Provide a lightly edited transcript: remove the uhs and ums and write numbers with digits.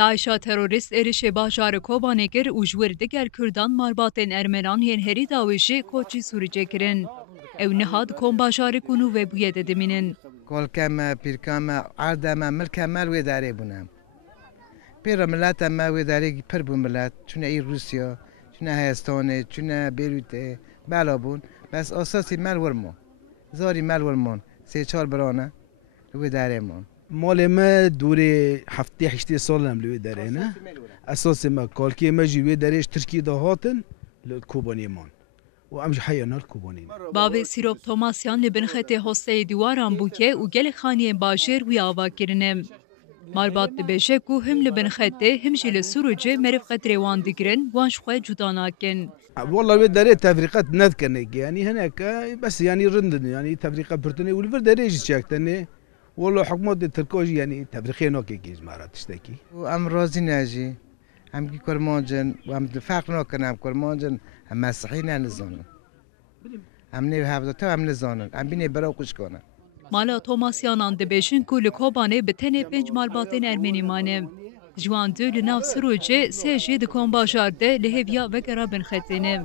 داعشا تروریست ارش باجار کوبانه گر و جور دگر کردان مارباتن ارمنان ین هری داویشی کوچی سوریجه کرن. او نهاد کن باجار کنو و بوید دمینن. کل کم پیرکام عردم ملکم مال و داره بونم. پیر ملت ما و داره پر بون ملت چون ای روسیا چون هستانه چون بیروته بلابون بس اساسی مال ورمون زاری مال ورمون سه چهار برانه و داره مون. مال ما دوره هفته 8 سالم لوی داره نه اساس ما کالکی ما جوی درش ترکیه دهاتن لکوبانی مان و امج حیانات کوبانی باب سیروب توماسیان لبن خط هسته دیواران بوکه و گل خانی باجر وی آوا کرنم. مالبات دبیشه کو هم لبن خطه هم جل سروجه مرف قدر وان دیگرن وانش خواه جدا ناکن. والله لوی داره تفریقات ندکنه يعني هناك بس يعني رندن يعني تفريقات برتني والفر داره يجي شاكتني والله حكومة تركوجي يعني تفريقين اوكي كيز مارات تشتكي وام رازي ناجي هم كي كرمانجن وام دفاق ناكن هم كرمانجن هم مسيحيين نزانن هم ني هفته هم نزانن هم بيني برا وقش کنن مالا توماسیانان دبیشن کو لکوبانه بتنه پنج مالباتن ارمنی مانه. جوان دو لناف سروجه سه جید کن باجارده لهویا وگرا بن خطینه.